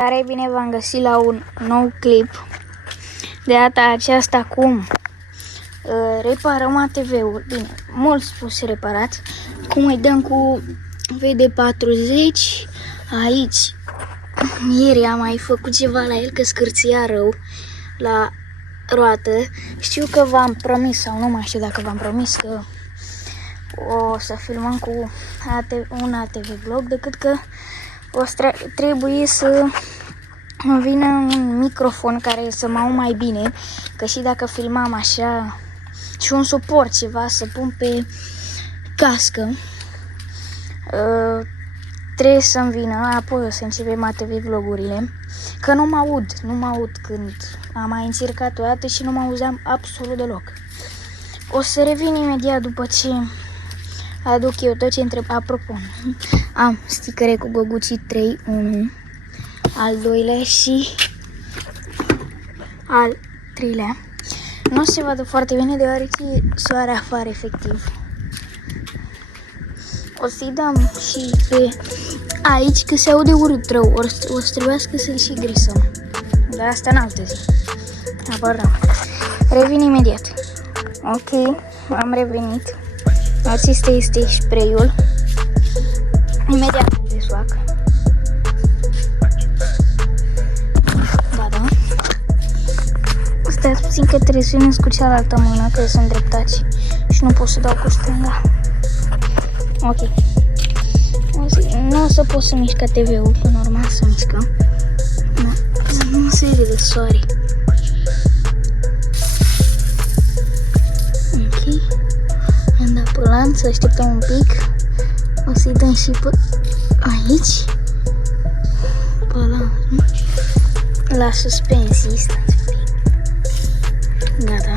Care bine v-am găsit la un nou clip. De data aceasta cum reparăm ATV-ul. Bine, mult spus reparat. Cum îi dăm cu VD40 aici. Ieri am mai făcut ceva la el, că scârția rău la roată. Știu că v-am promis, sau nu mai știu dacă v-am promis, că o să filmăm cu un ATV vlog, decât că o să trebuie să vină un microfon care să mă au mai bine, că și dacă filmam așa, și un suport ceva să pun pe cască, trebuie să-mi vină, apoi o să începem ATV vlogurile, că nu mă aud când am mai încercat o dată și nu mă auzeam absolut deloc. O să revin imediat după ce aduc eu tot ce întreb. Apropo, am sticăre cu băgucii 3, 1, al doilea și al treilea. Nu se vadă foarte bine deoarece e soare afară efectiv. O să-i dăm și pe aici, că se aude urât rău, o să trebuiască să-l și grisăm. Dar asta în altă zi. Apărăm. Revin imediat. Ok, am revenit. Acesta este spray-ul. Imediat îl desfac. Da. Stați puțin că trebuie să filmez cu cealaltă mână, că sunt dreptați și nu pot să dau cu stânga. Ok. Nu o să pot să mișc TV-ul, că normal să mișcăm. Da. Nu se vede de soare. Ok. Am dat pe lanț, să așteptăm un pic. O să-i dăm și pe aici. Pe lanț. La suspensii. Stați un pic. Gata.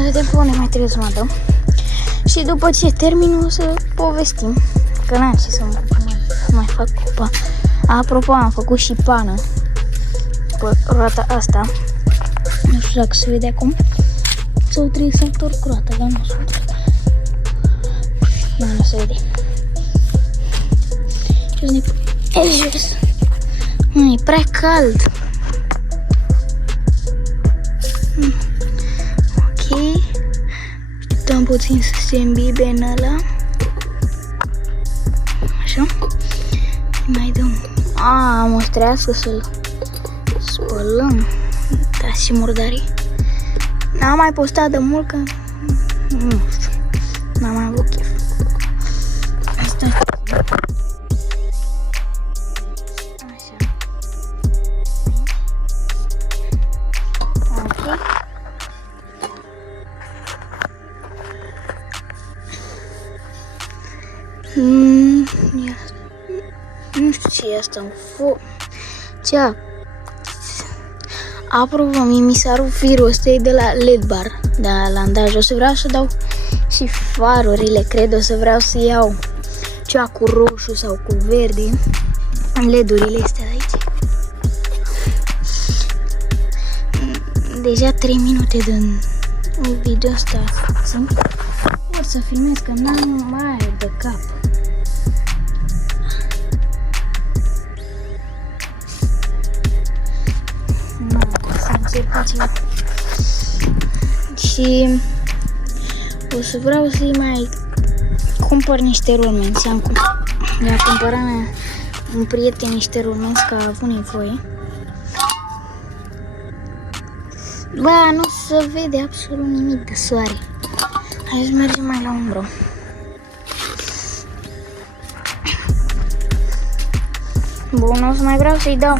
Vedem pe unde mai trebuie să mă dăm. Și după ce termin o să povestim. Că n-am ce să mai fac cupa. Apropo, am făcut și pană pe roata asta. Nu știu dacă se vede acum. Sau trebuie să întorc roata, dar nu se vede. Nu se vede. E jos. E prea cald. Ok. Așteptăm puțin să se îmbibe în ăla. Așa. Mai dăm. Mă trească să-l spălăm. Da, și murdării. N-am mai postat de mult, că nu știu. N-am mai avut chef. Asta. Așa. Ok. Nu știu ce e asta, un foc. Cea. Apropo, mi s-a rupt firul ăsta, e de la LED bar, de la landaj. O să vreau să dau și farurile, cred. O să vreau să iau cea cu roșu sau cu verde, LED-urile astea de aici. Deja 3 minute din video ăsta sunt. Vor să filmez, că n-am mai de cap. Și o să vreau să-i mai cumpăr niște rulmenți. Mi-a cumpărat un prieten niște rulmenți, că a avut nevoie. Ba, nu se vede absolut nimic de soare. Hai să mergem mai la umbră. Bun, o să mai vreau să-i dau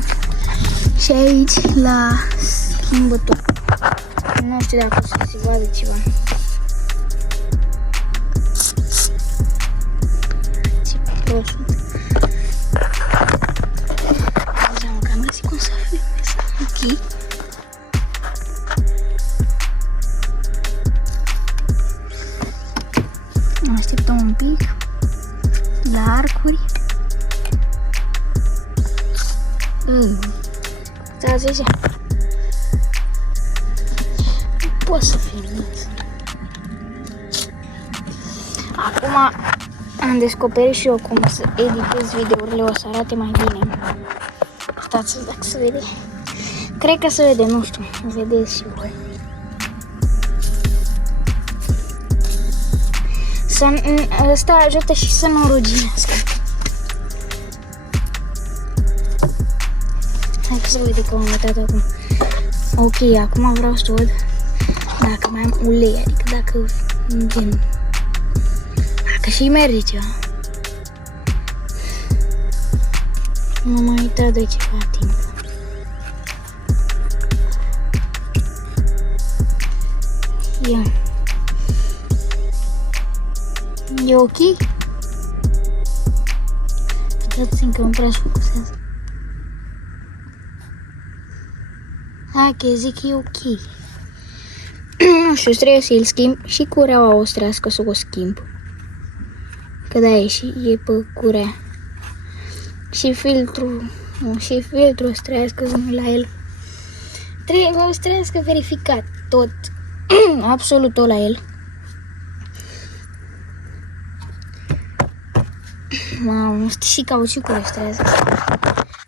și aici la schimbător. Nu știu dacă o să se vadă ceva. Ce prost. Deja că am găsit cum să filmez. Ok. Așteptăm un pic la arcuri. Stați așa. Pot să filmez. Acum am descoperit și eu cum să editez videourile, o să arate mai bine. Uitați dacă se vede. Cred că se vede, nu știu. Vedeți și voi. Ăsta ajută și să nu ruginească. Hai că se vede că m-am uitat acum. Ok, acum vreau să văd dacă mai am ulei, adică dacă gen, dacă și merge ceva. M-am mai uitat de ceva timp. Ia. E ok? Uitați-mi că nu prea se focusează. Hai că zic că e ok. Nu știu, trebuie să-l schimb și cureaua ostrească să o schimb. Că da, e pe curea. Și filtrul ostrească la el. Trebuie ostrească verificat tot. Absolut tot la el. Mamă, și cauciucul ostrează.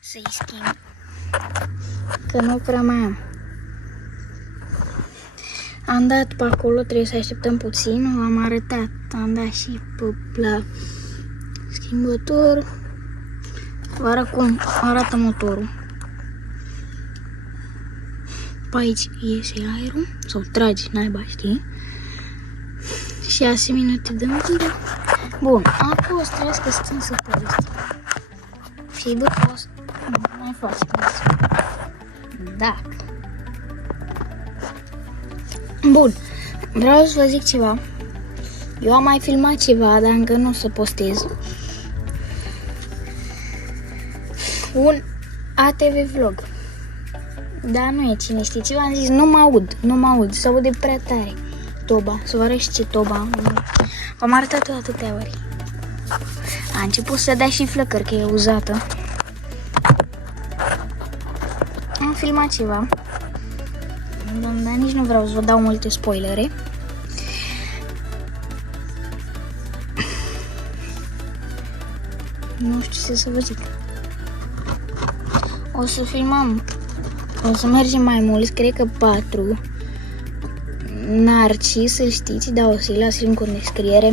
Să-i schimb. Că nu prea mai am. Am dat pe acolo, trebuie să așteptăm puțin. Am arătat, am dat și pe la schimbător. Vă arăt cum arată motorul. Pe aici iese aerul, sau tragi, naiba, știi? 6 minute de mână. Bun, acum o să trească stânsă povestea. Și după o să mai faci dacă. Bun, vreau să vă zic ceva. Eu am mai filmat ceva, dar încă nu o să postez. Un ATV vlog. Dar nu e cine știe ce. V-am zis, nu mă aud, se aude prea tare. Toba, să vă arăt și ce toba. V-am arătat-o atâtea ori. A început să dea și flăcări, că e uzată. Am filmat ceva. Dar nici nu vreau să vă dau multe spoilere. Nu știu ce să vă zic. O să filmăm. O să mergem mai mulți, cred că 4. Narcis, să știți, dar o să-i las link în descriere.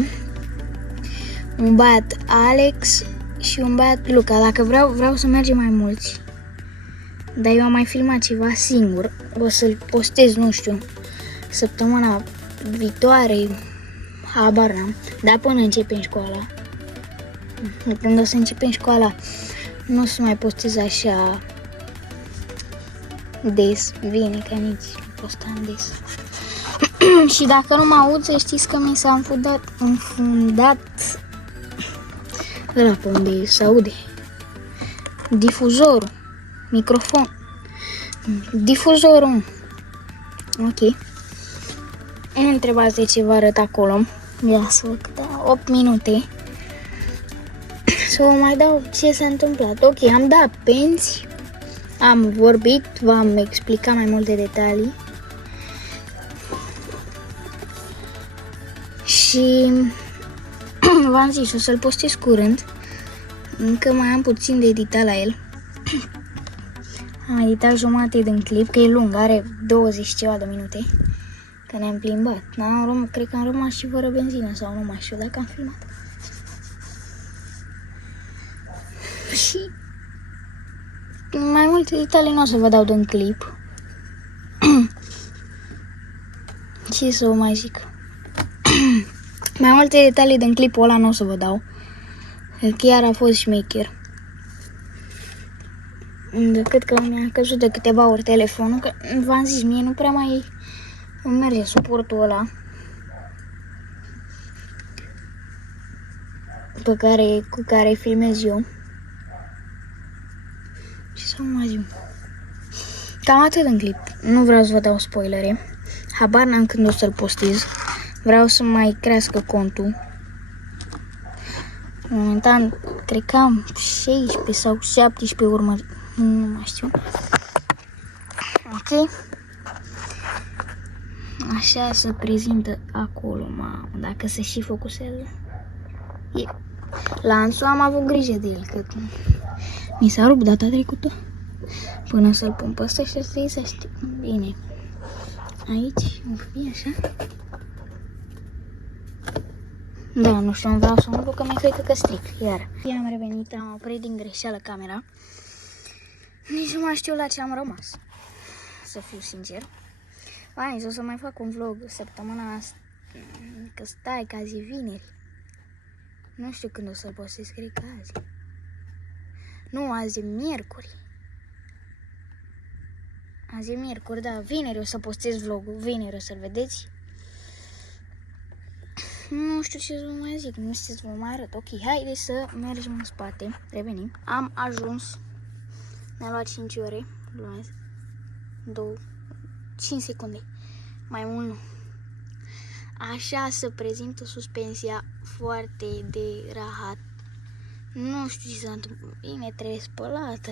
Un băiat Alex și un băiat Luca. Dacă vreau să mergem mai mulți. Dar eu am mai filmat ceva singur. O să-l postez, nu știu, săptămâna viitoare. Habar n-am. Dar până începem școala. Când o să începem școala, nu o să mai postez așa des. Bine, că nici nu postam des. Și dacă nu mă aud, să știți că mi s-a înfundat ăla pe unde se aude. Difuzorul. Microfon. Difuzorul. Ok. Nu întrebați de ce vă arăt acolo. Ia să văd câte 8 minute. Să vă mai dau ce s-a întâmplat. Ok, am dat pensi. Am vorbit, v-am explicat mai multe detalii. Și v-am zis, o să-l postez curând. Încă mai am puțin de editat la el. Am editat jumate din clip, că e lung, are 20 ceva de minute. Că ne-am plimbat. Cred că am rămas și fără benzină sau nu mai știu dacă am filmat. Și mai multe detalii nu o să vă dau din clip. Ce să vă mai zic? Mai multe detalii din clipul ăla nu o să vă dau. Chiar a fost șmecher. Decât că mi-a căzut de câteva ori telefonul, că v-am zis, mie nu prea mai merge suportul ăla cu care filmez eu. Ce să mai zic? Cam atât în clip. Nu vreau să vă dau spoilere. Habar n-am când o să-l postez. Vreau să mai crească contul. Momentan, cred că am 16 sau 17 urmări. Nu mai știu. Ok. Așa se prezintă acolo, mamă, dacă se și focusează. Lanțul am avut grijă de el, că mi s-a rupt data trecută. până să-l pun pe ăsta și să trezește. Bine. Aici, o fi așa. Da, nu știu, vreau să umplu că mi-e frică că stric, iar. I-am revenit, am oprit din greșeală camera. Nici nu mai știu la ce am rămas, să fiu sincer. Hai, o să mai fac un vlog săptămâna asta, că stai, că azi e vineri. Nu știu când o să postez, cred că azi. Nu, azi e miercuri. Azi e miercuri, da, vineri o să postez vlogul, vineri o să-l vedeți. Nu știu ce să vă mai zic, nu știu să vă mai arăt. Ok, haideți să mergem în spate, revenim. Am ajuns, ne-a luat 5 ore, 5 secunde, mai mult nu. Așa se prezintă suspensia, foarte de rahat. Nu știu ce s-a întâmplat, bine, trebuie spălată.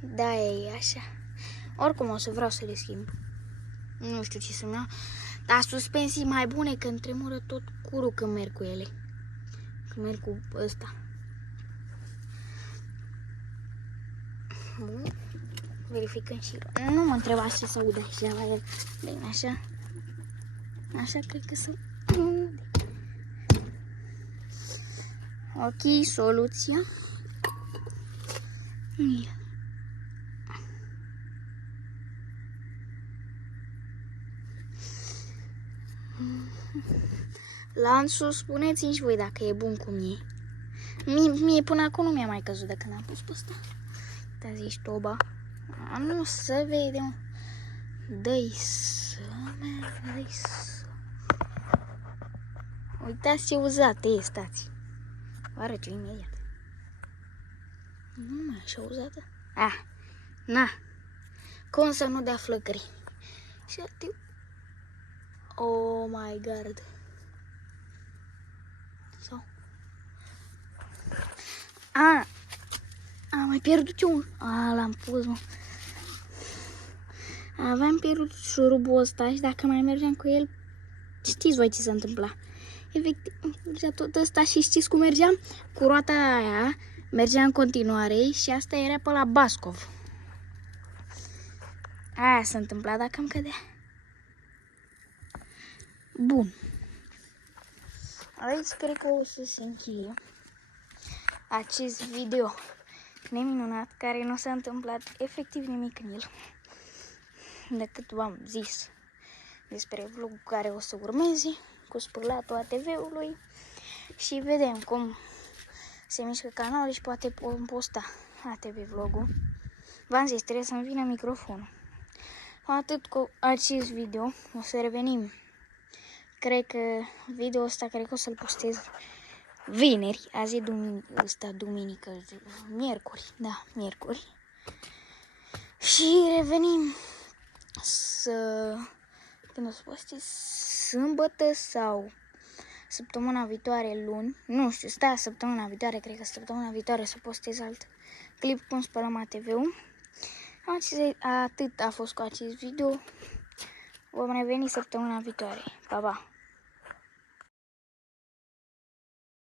Da, e așa. Oricum o să vreau să le schimb. Nu știu ce să-mi iau. Dar suspensii mai bune, că îmi tremură tot curul când merg cu ele. Când merg cu ăsta. Bun. Verificăm și... Nu mă întrebați ce să aud așa la el. Bine, așa. Așa cred că să... Ok, soluția. Lanțul, spuneți-mi și voi dacă e bun cum e. Mie până acum nu mi-a mai căzut de când am pus pe ăsta. Te zici toba. Nu se vede, mă. Dă-i să, dă-i să. Uitați ce uzată e, stați. Vă arăt eu imediat. Nu mai e așa uzată. Ah, na. Cum să nu dea flăcări? Și atât. Oh my god. Sau? Am mai pierdut eu. L-am pus, mă. Aveam pierdut șurubul ăsta și dacă mai mergeam cu el, știți voi ce se întâmpla. Efectiv, mergea tot ăsta și știți cum mergeam? Cu roata aia mergeam în continuare și asta era pe la Bascov. Aia se întâmpla dacă îmi cădea. Bun. Aici cred că o să se încheie acest video neminunat, care nu s-a întâmplat efectiv nimic în el, decât v-am zis despre vlogul care o să urmeze, cu spălatul ATV-ului și vedem cum se mișcă canalul și poate posta ATV vlogul. V-am zis, trebuie să-mi vină microfonul. Atât cu acest video, o să revenim. Cred că video ăsta cred că o să-l postez vineri, azi e duminică, miercuri, da, miercuri. Și revenim când o să postez sâmbătă sau săptămâna viitoare luni. Nu știu, săptămâna viitoare, cred că săptămâna viitoare să postez alt clip cum spălăm ATV-ul. Atât a fost cu acest video. Vom reveni săptămâna viitoare. Pa, pa!